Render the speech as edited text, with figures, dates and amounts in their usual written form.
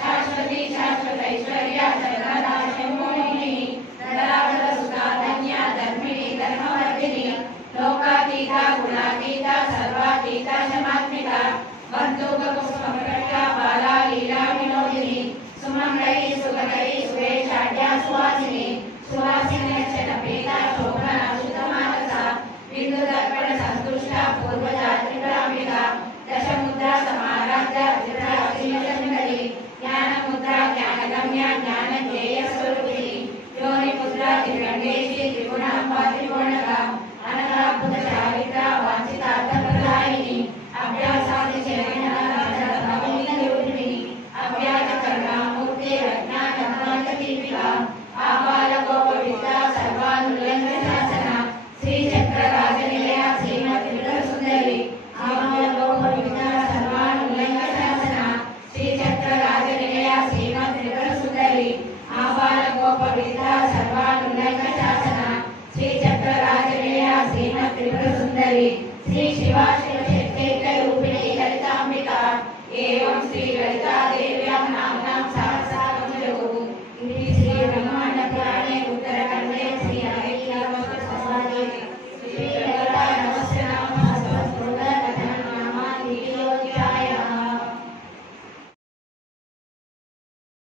शाश्वती शाश्वतैश्वर्या जगन्नाथमोहिनी धराधर सुधा धन्या धर्मिणी धर्मवर्धिनी लोकातीता गुणातीता सर्वातीता शमात्मिका बंधुक पुष्पमृत्या बाला लीला विनोदिनी सुमंगली सुगंधि सुवेशाढ्या सुवासिनी सुवासिनी नक्षत्र प्रीता शोभना शुद्धमानसा बिंदु दर्पण संतुष्टा पूर्वजा त्रिपुरांबिका दशमुद्रा समाराध्या त्रिपुराश्रीचंद्री ज्ञान मुद्रा ज्ञानगम्या ज्ञानज्ञेय स्वरूपिणी योनि मुद्रा त्रिगंडेशी त्रिगुणांबा त्रिगुणगा अनघाद्भुत चारित्रा वांछितार्थप्रदायिनी अभ्यासादिशयना राजभवनिरूपिणी अव्याजकरुणामूर्ते रत्नाकमलदीपिका आबालगोपविद्या सर्वानुल्लङ्घशासना श्रीचक्रराजनिलया श्रीमत्त्रिपुरसुन्दरी आबालगोपविद्या सर्वानुल्लङ्घशासना श्रीचक्रराजनिलया श्रीमत्त्रिपुरसुन्दरी आबालगोपविद्या सर्वानुल्लङ्घशासना श्रीचक्रराजनिलया श्रीमत्त्रिपुरसुन्दरी श्री शिवा शिवशक्त्यैकरूपिणी ललिताम्बिका एवं श्री ललिता